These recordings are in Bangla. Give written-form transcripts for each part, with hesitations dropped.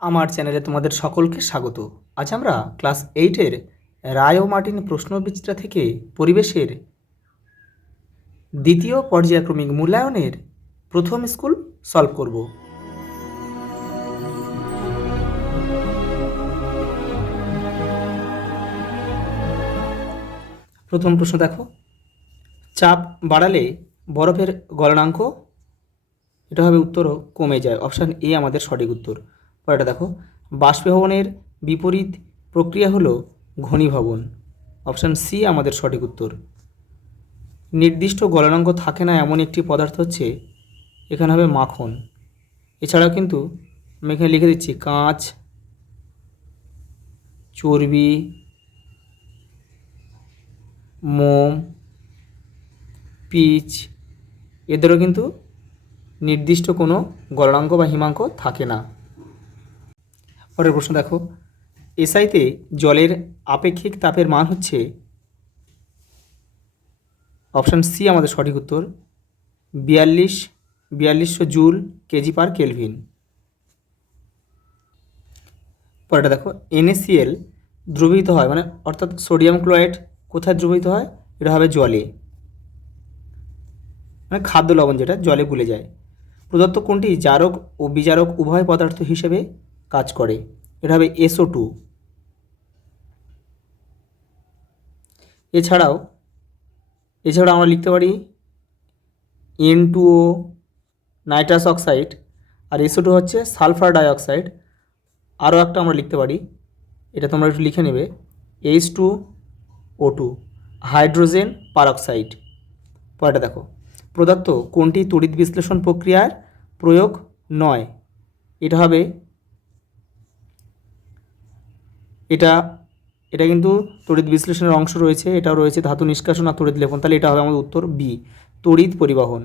আমার চ্যানেলে তোমাদের সকলকে স্বাগত। আজ আমরা ক্লাস 8-এর রায় ও মার্টিন প্রশ্নবিচিত্রা থেকে পরিবেশের দ্বিতীয় পর্যায়ক্রমিক মূল্যায়নের প্রথম স্কুল সলভ করব। প্রথম প্রশ্ন দেখো, চাপ বাড়ালে বরফের গলনাঙ্ক, এটা হবে উত্তর কমে যায়। অপশান এ আমাদের সঠিক উত্তর। পরেরটা দেখো, বাষ্পীভবনের বিপরীত প্রক্রিয়া হলো ঘনীভবন। অপশান সি আমাদের সঠিক উত্তর। নির্দিষ্ট গলনাঙ্ক থাকে না এমন একটি পদার্থ হচ্ছে, এখানে হবে মাখন। এছাড়াও কিন্তু আমি এখানে লিখে দিচ্ছি কাঁচ, চর্বি, মোম, পিচ, এদেরও কিন্তু নির্দিষ্ট কোনো গলনাঙ্ক বা হিমাঙ্ক থাকে না। পরের প্রশ্ন দেখো, এসআইতে জলের আপেক্ষিক তাপের মান হচ্ছে, অপশান সি আমাদের সঠিক উত্তর, 4200 জুল কেজি পার কেলভিন। পরেরটা দেখো, NaCl দ্রবীভূত হয়, মানে অর্থাৎ সোডিয়াম ক্লোরাইড কোথায় দ্রবীভূত হয়? এটা হবে জলে, মানে খাদ্য লবণ যেটা জলে গুলে যায়। প্রদত্ত কোনটি জারক ও বিজারক উভয় পদার্থ হিসেবে কাজ করে? এটা হবে SO2। এছাড়াও আমরা লিখতে পারি N2O নাইট্রাস অক্সাইড, আর SO2 হচ্ছে সালফার ডাইঅক্সাইড। আরও একটা আমরা লিখতে পারি, এটা তোমরা একটু লিখে নেবে, H2O2 হাইড্রোজেন পারঅক্সাইড। পরেরটা দেখো, প্রদত্ত কোনটি তড়িৎ বিশ্লেষণ প্রক্রিয়ার প্রয়োগ নয়? এটা হবে এটা কিন্তু তড়িৎ বিশ্লেষণের অংশ রয়েছে, এটাও রয়েছে ধাতু নিষ্কাশন আর তড়িৎ লেপন, তাহলে এটা হবে আমাদের উত্তর বি, তড়িৎ পরিবহন।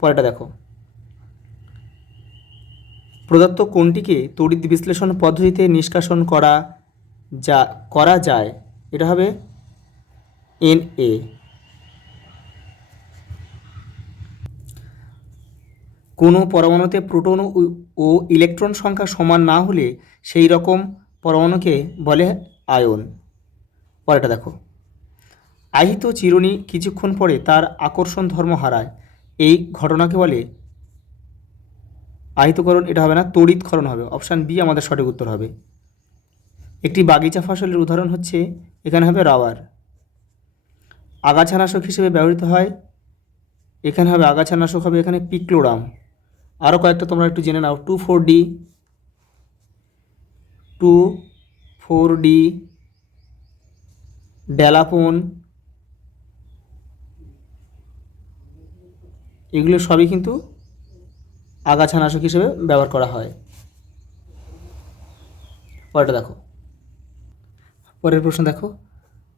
পরেরটা দেখো, প্রদত্ত কোনটিকে তড়িৎ বিশ্লেষণ পদ্ধতিতে নিষ্কাশন করা যায়? এটা হবে Na। কোনো পরমাণুতে প্রোটন ও ইলেকট্রন সংখ্যা সমান না হলে সেই রকম পরমাণুকে বলে আয়ন। পরেরটা দেখো, আহিত চিরুনি কিছুক্ষণ পরে তার আকর্ষণ ধর্ম হারায়, এই ঘটনাকে বলে আহিতকরণ। এটা হবে না, তড়িৎক্ষরণ হবে। অপশান বি আমাদের সঠিক উত্তর হবে। একটি বাগিচা ফসলের উদাহরণ হচ্ছে, এখানে হবে রাবার। আগাছানাশক হিসেবে ব্যবহৃত হয়, এখানে হবে আগাছানাশক হবে এখানে পিক্লোরাম। আরও কয়েকটা তোমরা একটু জেনে নাও, 2,4-D, ড্যালাপোন, এগুলো সবই কিন্তু আগাছানাশক হিসেবে ব্যবহার করা হয়। পরেরটা দেখো, পরের প্রশ্ন দেখো,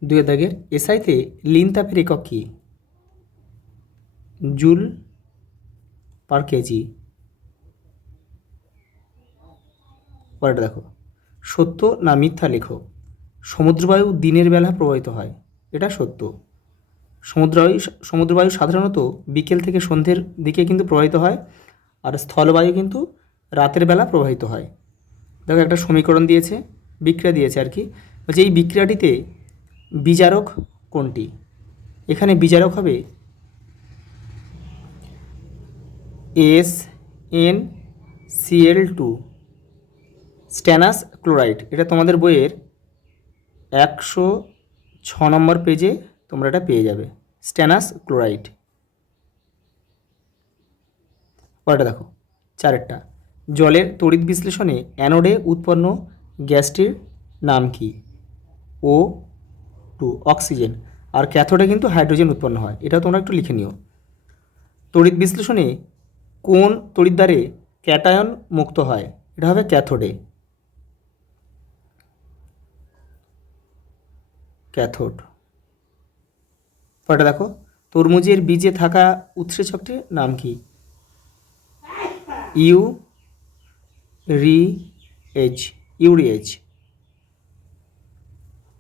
2 দাগের, এসআইতে লিন তাপের একক কী? Joule per KG. পরেরটা দেখো, সত্য না মিথ্যা লেখো। সমুদ্রবায়ু দিনের বেলা প্রবাহিত হয়, এটা সত্য। সমুদ্রবায়ু সাধারণত বিকেল থেকে সন্ধ্যের দিকে কিন্তু প্রবাহিত হয়, আর স্থলবায়ু কিন্তু রাতের বেলা প্রবাহিত হয়। দেখো একটা সমীকরণ দিয়েছে, বিক্রিয়া দিয়েছে আর কি, বলছে এই বিক্রিয়াটিতে বিজারক কোনটি? এখানে বিজারক হবে SnCl2, স্ট্যানাস ক্লোরাইড। এটা তোমাদের বইয়ের 106 নম্বর পেজে তোমরা এটা পেয়ে যাবে, স্ট্যানাস ক্লোরাইড। পরেরটা দেখো, 4টা, জলের তড়িৎ বিশ্লেষণে অ্যানোডে উৎপন্ন গ্যাসটির নাম কি? O2 অক্সিজেন, আর ক্যাথোডে কিন্তু হাইড্রোজেন উৎপন্ন হয়। এটাও তোমরা একটু লিখে নিও। তড়িৎ বিশ্লেষণে কোন তড়িৎদ্বারে ক্যাটায়ন মুক্ত হয়? এটা হবে ক্যাথোডে, ক্যাথোড। পরেরটা দেখো, তরমুজের বীজে থাকা উৎসেচকটির নাম কি? ইউরিএচ।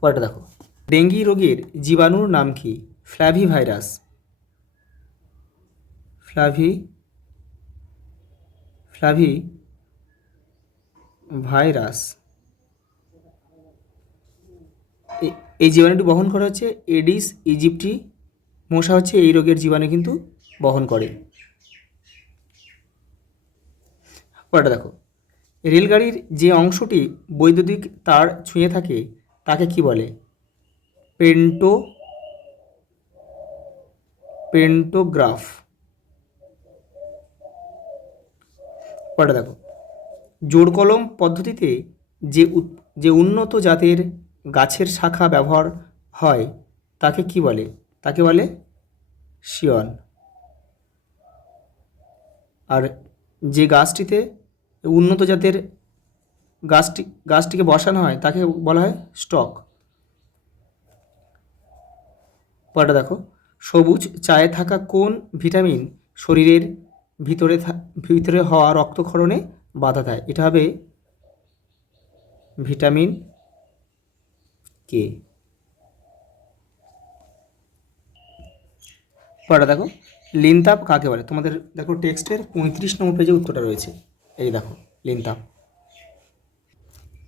পরেরটা দেখো, ডেঙ্গি রোগের জীবাণুর নাম কি? ফ্ল্যাভিভাইরাস। ভাইরাস, এই জীবাণুটি বহন করে হচ্ছে এডিস ইজিপ্টি মশা, হচ্ছে এই রোগের জীবাণু কিন্তু বহন করে। পরেরটা দেখো, রেলগাড়ির যে অংশটি বৈদ্যুতিক তার ছুঁয়ে থাকে তাকে কি বলে? পেন্টোগ্রাফ। পরেরটা দেখো, জোড় কলম পদ্ধতিতে যে উন্নত জাতের গাছের শাখা ব্যবহার হয় তাকে কি বলে? তাকে বলে শিয়ন। আর যে গাছটিতে উন্নত জাতের গাছটিকে বসানো হয় তাকে বলা হয় স্টক। পরেরটা দেখো, সবুজ চায়ে থাকা কোন ভিটামিন শরীরের ভিতরে হওয়া রক্তক্ষরণে বাধা দেয়? এটা হবে ভিটামিন কে। পরেরটা দেখো, লিনতাপ কাকে বলে? তোমাদের দেখো টেক্সটের 35 নম্বর পেজে উত্তরটা রয়েছে। এই দেখো লিনতাপ।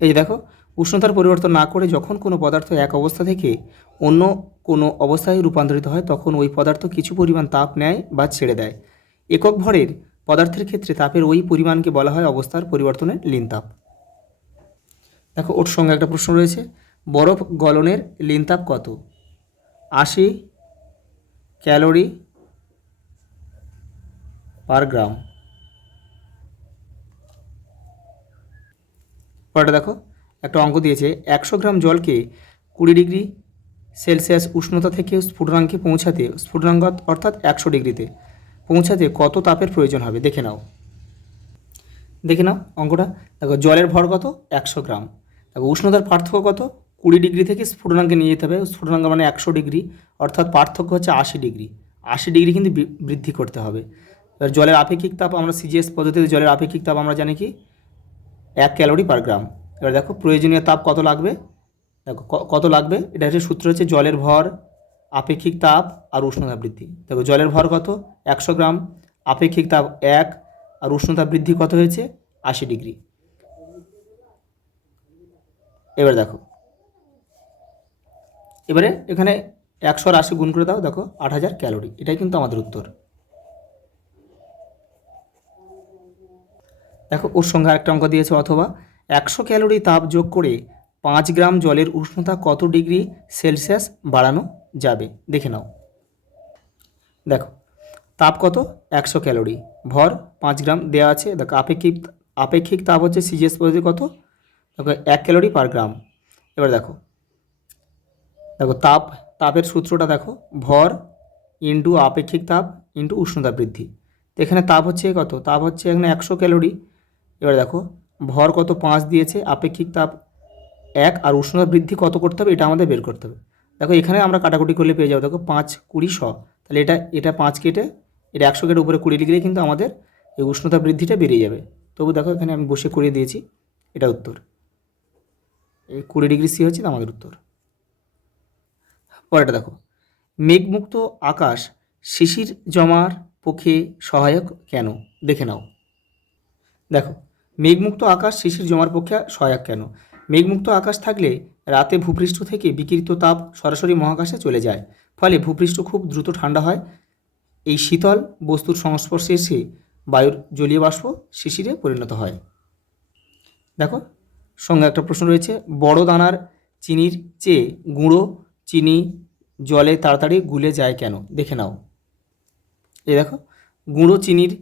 এই যে দেখো, উষ্ণতার পরিবর্তন না করে যখন কোনো পদার্থ এক অবস্থা থেকে অন্য কোনো অবস্থায় রূপান্তরিত হয় তখন ওই পদার্থ কিছু পরিমাণ তাপ নেয় বা ছেড়ে দেয়। একক ভরের পদার্থের ক্ষেত্রে তাপের ওই পরিমাণকে বলা হয় অবস্থার পরিবর্তনের লিনতাপ। দেখো ওর সঙ্গে একটা প্রশ্ন রয়েছে, বরফ গলনের লিনতাপ কত? 80 ক্যালোরি পার গ্রাম। পরেরটা দেখো, একটা অঙ্ক দিয়েছে, 100 গ্রাম জলকে 20 ডিগ্রি সেলসিয়াস উষ্ণতা থেকে স্ফুটনাঙ্কে পৌঁছাতে, স্ফুটনাঙ্ক অর্থাৎ 100 ডিগ্রিতে পৌঁছাতে কত তাপের প্রয়োজন হবে? দেখে নাও অঙ্কটা। দেখো জলের ভর কত? 100 গ্রাম। দেখো উষ্ণতার পার্থক্য কত? 20 ডিগ্রি থেকে স্ফুটনাঙ্কে নিয়ে যেতে হবে। স্ফুটনাঙ্ক মানে 100 ডিগ্রি, অর্থাৎ পার্থক্য হচ্ছে 80 ডিগ্রি। 80 ডিগ্রি কিন্তু বৃদ্ধি করতে হবে। এবার জলের আপেক্ষিক তাপ, আমরা সিজিএস পদ্ধতিতে জলের আপেক্ষিক তাপ আমরা জানি কি 1 ক্যালোরি পার গ্রাম। এবার দেখো প্রয়োজনীয় তাপ কত লাগবে, দেখো কত লাগবে, এটা হচ্ছে সূত্র হচ্ছে জলের ভর, আপেক্ষিক তাপ আর উষ্ণতা বৃদ্ধি। দেখো জলের ভর কত? 100 গ্রাম, আপেক্ষিক তাপ 1, আর উষ্ণতা বৃদ্ধি কত হয়েছে? 80 ডিগ্রি। এবার দেখো, এবারে এখানে 100 আর 80 গুণ করে দাও, দেখো 8000 ক্যালোরি। এটাই কিন্তু আমাদের উত্তর। দেখো ওর সঙ্গে আরেকটা অঙ্ক দিয়েছে, অথবা 100 ক্যালোরি তাপ যোগ করে 5 গ্রাম জলের উষ্ণতা কত ডিগ্রি সেলসিয়াস বাড়ানো যাবে? দেখে নাও। দেখো তাপ কত? 100 ক্যালোরি, ভর 5 গ্রাম দেওয়া আছে। দেখো আপেক্ষিক তাপ হচ্ছে সিজিএস পদ্ধতি কত? দেখো 1 ক্যালোরি পার গ্রাম। এবার দেখো তাপের সূত্রটা দেখো, ভর ইন্টু আপেক্ষিক তাপ ইন্টু উষ্ণতা বৃদ্ধি। তো এখানে তাপ হচ্ছে কত? তাপ হচ্ছে এখানে 100 ক্যালোরি। এবার দেখো ভর কত? 5 দিয়েছে, আপেক্ষিক তাপ 1, আর উষ্ণতা বৃদ্ধি কত করতে হবে এটা আমাদের বের করতে হবে। দেখো এখানে আমরা কাটাকুটি করলে পেয়ে যাবো, দেখো 5 20 100, তাহলে এটা 5 কেটে এটা 100 কেটে উপরে 20 ডিগ্রি কিন্তু আমাদের এই উষ্ণতা বৃদ্ধিটা বেরিয়ে যাবে। তবু দেখো এখানে আমি বসে করিয়ে দিয়েছি, এটা উত্তর। এই 20 ডিগ্রি সি হচ্ছে আমাদের উত্তর। পরেরটা দেখো, মেঘমুক্ত আকাশ শিশির জমার পক্ষে সহায়ক কেন? দেখে নাও। দেখো মেঘমুক্ত আকাশ শিশির জমার পক্ষে সহায়ক কেন? মেঘমুক্ত আকাশ থাকলে রাতে ভূপৃষ্ঠ থেকে বিকিরিত তাপ সরাসরি মহাকাশে চলে যায়, ফলে ভূপৃষ্ঠ খুব দ্রুত ঠান্ডা হয়। এই শীতল বস্তুর সংস্পর্শে এসে বায়ুর জলীয় বাষ্প শিশিরে পরিণত হয়। দেখো সঙ্গে একটা প্রশ্ন রয়েছে, বড় দানার চিনির চেয়ে গুঁড়ো চিনি জলে তাড়াতাড়ি গুলে যায় কেন? দেখে নাও। এই দেখো গুঁড়ো চিনির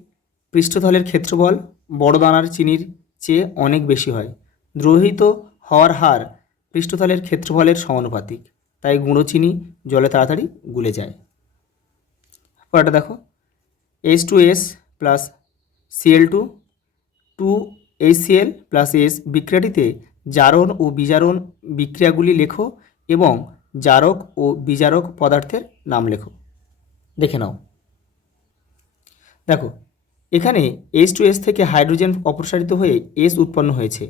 পৃষ্ঠতলের ক্ষেত্রফল বড় দানার চিনির চেয়ে অনেক বেশি হয়। দ্রবীভূত হওয়ার হার পৃষ্ঠতলের ক্ষেত্রফলের সমানুপাতিক, তাই গুঁড়ো চিনি জলে তাড়াতাড়ি গুলে যায়। পরেরটা দেখো, H2S plus Cl2 2HCl plus S বিক্রিয়াটিতে জারণ ও বিজারণ বিক্রিয়াগুলি লেখো এবং জারক ও বিজারক পদার্থের নাম লেখো। দেখে নাও। দেখো এখানে H2S থেকে হাইড্রোজেন অপসারিত হয়ে S উৎপন্ন হয়েছে,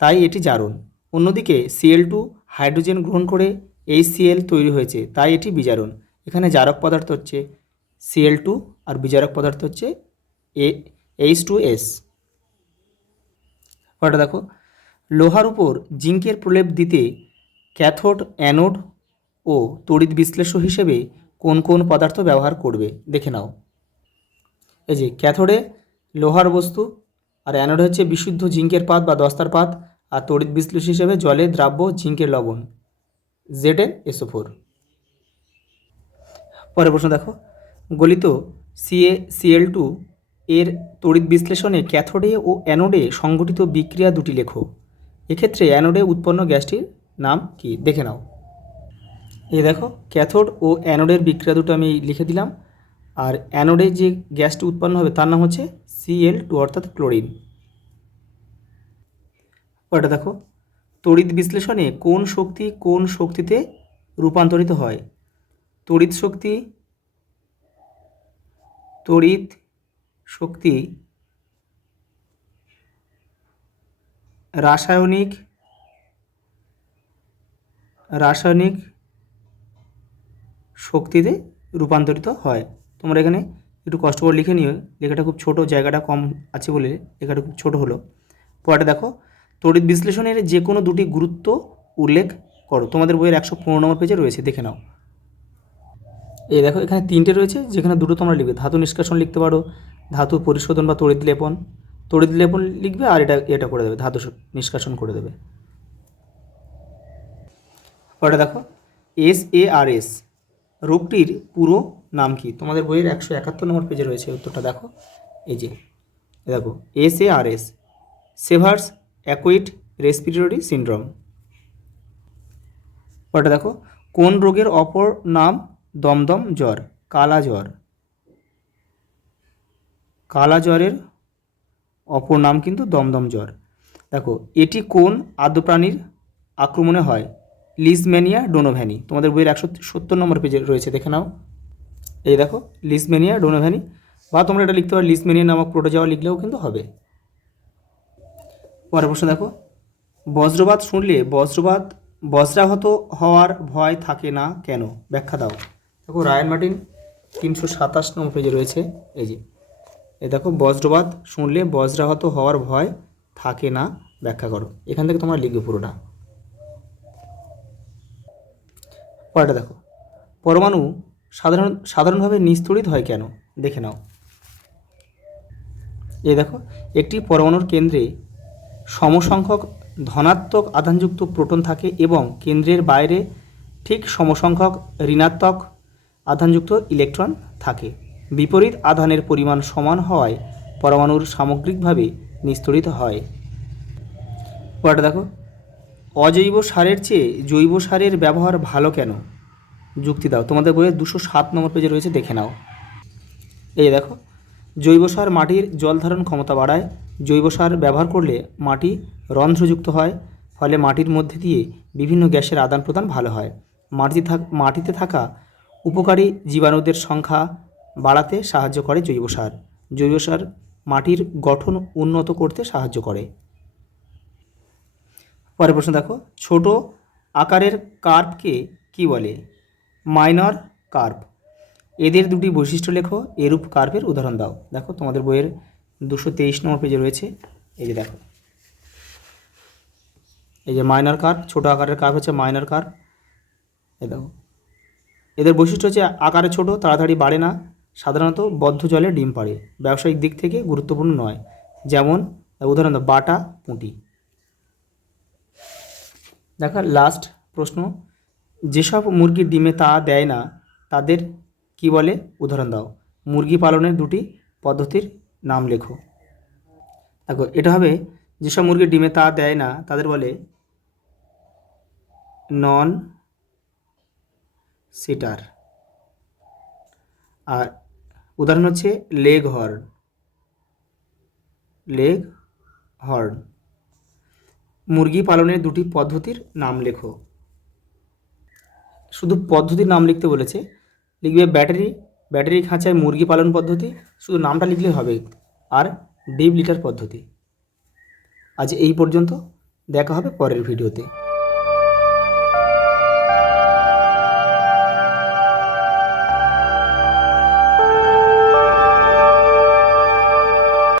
তাই এটি জারণ। অন্যদিকে Cl2 হাইড্রোজেন গ্রহণ করে HCl তৈরি হয়েছে, তাই এটি বিজারণ। এখানে জারক পদার্থ হচ্ছে Cl2 আর বিজারক পদার্থ হচ্ছে H2S। পরেরটা দেখো, লোহার উপর জিঙ্কের প্রলেপ দিতে ক্যাথোড, অ্যানোড ও তড়িৎ বিশ্লেষ্য হিসেবে কোন কোন পদার্থ ব্যবহার করবে দেখে নাও। এই যে ক্যাথোডে লোহার বস্তু, আর অ্যানোডে হচ্ছে বিশুদ্ধ জিঙ্কের পাত বা দস্তার পাত, আর তড়িৎ বিশ্লেষ্য হিসেবে জলে দ্রাব্য জিঙ্কের লবণ ZnSO4। পরের প্রশ্ন দেখো, গলিত CaCl2 এর তড়িৎ বিশ্লেষণে ক্যাথোডে ও অ্যানোডে সংঘটিত বিক্রিয়া দুটি লেখো। এক্ষেত্রে অ্যানোডে উৎপন্ন গ্যাসটির নাম কি দেখে নাও। এই দেখো, ক্যাথোড ও অ্যানোডের বিক্রিয়া দুটো আমি লিখে দিলাম, আর অ্যানোডে যে গ্যাসটি উৎপন্ন হবে তার নাম হচ্ছে Cl2 অর্থাৎ ক্লোরিন। ওটা দেখো, তড়িৎ বিশ্লেষণে কোন শক্তি কোন শক্তিতে রূপান্তরিত হয়? তড়িৎ শক্তি রাসায়নিক শক্তিতে রূপান্তরিত হয়। তোমরা এখানে একটু কষ্ট করে লিখে নিও, লেখাটা খুব ছোট, জায়গাটা কম আছে বলে লেখাটা খুব ছোট হলো। পরেরটা দেখো, তড়িৎ বিশ্লেষণের যে কোনো দুটি গুরুত্ব উল্লেখ করো। তোমাদের বইয়ের 115 নম্বর পেজে রয়েছে, দেখে নাও। এই দেখো, এখানে 3টে রয়েছে, যেখানে দুটো তোমরা লিখবে। ধাতু নিষ্কাশন লিখতে পারো, ধাতু পরিশোধন বা তড়িৎ লেপন লিখবে, আর এটা করে দেবে, ধাতু নিষ্কাশন করে দেবে। পরে দেখো, SARS রোগটির পুরো নাম কি? তোমাদের বইয়ের 171 নম্বর পেজে রয়েছে, উত্তরটা দেখো। এই যে দেখো, SARS সেভারস অ্যাকুইট রেসপিরেটরি সিনড্রোম। পরে দেখো, কোন রোগের অপর নাম দমদম জ্বর? কালা জ্বরের অপর নাম কিন্তু দমদম জ্বর। দেখো, এটি কোন আদ্য প্রাণীর আক্রমণে হয়? লিজম্যানিয়া ডোনোভ্যানি। তোমাদের বইয়ের 170 নম্বর পেজে রয়েছে, দেখে নাও। এই দেখো, লিজম্যানিয়া ডোনোভ্যানি, বা তোমরা এটা লিখতে পারো লিজম্যানিয়া নামক প্রোটোজোয়া লিখলেও কিন্তু হবে। পরের প্রশ্ন দেখো, বজ্রপাত শুনলে বজ্রাহত হওয়ার ভয় থাকে না কেন? ব্যাখ্যা দাও। দেখো, রায়ান মার্টিন 327 নম্বর পেজে রয়েছে। এই দেখো, বজ্রপাত শুনলে বজ্রাহত হওয়ার ভয় থাকে না, ব্যাখ্যা করো। এখান থেকে তোমরা লিখবে পুরোটা। পরেরটা দেখো, পরমাণু সাধারণভাবে নিস্তড়িত হয় কেন? দেখে নাও। এই দেখো, একটি পরমাণুর কেন্দ্রে সমসংখ্যক ধনাত্মক আধানযুক্ত প্রোটন থাকে এবং কেন্দ্রের বাইরে ঠিক সমসংখ্যক ঋণাত্মক আধানযুক্ত ইলেকট্রন থাকে। বিপরীত আধানের পরিমাণ সমান হওয়ায় পরমাণুর সামগ্রিকভাবে নিস্তড়িত হয়। পরেরটা দেখো, অজৈব সারের চেয়ে জৈব সারের ব্যবহার ভালো কেন? যুক্তি দাও। তোমাদের বইয়ের 207 নম্বর পেজে রয়েছে, দেখে নাও। এই দেখো, জৈব সার মাটির জল ধারণ ক্ষমতা বাড়ায়। জৈব সার ব্যবহার করলে মাটি রন্ধ্রযুক্ত হয়, ফলে মাটির মধ্যে দিয়ে বিভিন্ন গ্যাসের আদান প্রদান ভালো হয়। মাটিতে থাকা উপকারী জীবাণুদের সংখ্যা বাড়াতে সাহায্য করে জৈব সার। জৈব সার মাটির গঠন উন্নত করতে সাহায্য করে। পরের প্রশ্ন দেখো, ছোট আকারের কার্পকে কি বলে? Minor carp. এদের দুটি বৈশিষ্ট্য লেখো, এরূপ কার্পের উদাহরণ দাও। দেখো, তোমাদের বইয়ের 223 নম্বর পেজে রয়েছে। এই যে দেখো, এই যে মাইনর কার্প, ছোট আকারের কার্প হচ্ছে মাইনর কার্প। এই দেখো, এদের বৈশিষ্ট্য হচ্ছে আকারে ছোট, তাড়াতাড়ি বাড়ে না, সাধারণত বদ্ধ জলে ডিম পাড়ে, ব্যবসায়িক দিক থেকে গুরুত্বপূর্ণ নয়। যেমন উদাহরণ দাও, বাটা, পুঁটি। দেখো, লাস্ট প্রশ্ন, যেসব মুরগি ডিমে তা দেয় না তাদের কি বলে? উদাহরণ দাও। মুরগি পালনের দুটি পদ্ধতির নাম লেখো। দেখো, এটা হবে, যেসব মুরগি ডিমে তা দেয় না তাদের বলে নন সিটার। আর উদাহরণ হচ্ছে লেগ হর্ন। মুরগি পালনের দুটি পদ্ধতির নাম লেখো। শুধু পদ্ধতির নাম লিখতে বলেছে, লিখবে ব্যাটারি খাঁচায় মুরগি পালন পদ্ধতি, শুধু নামটা লিখলেই হবে, আর ডিপ লিটার পদ্ধতি। আজ এই পর্যন্ত, দেখা হবে পরের ভিডিওতে।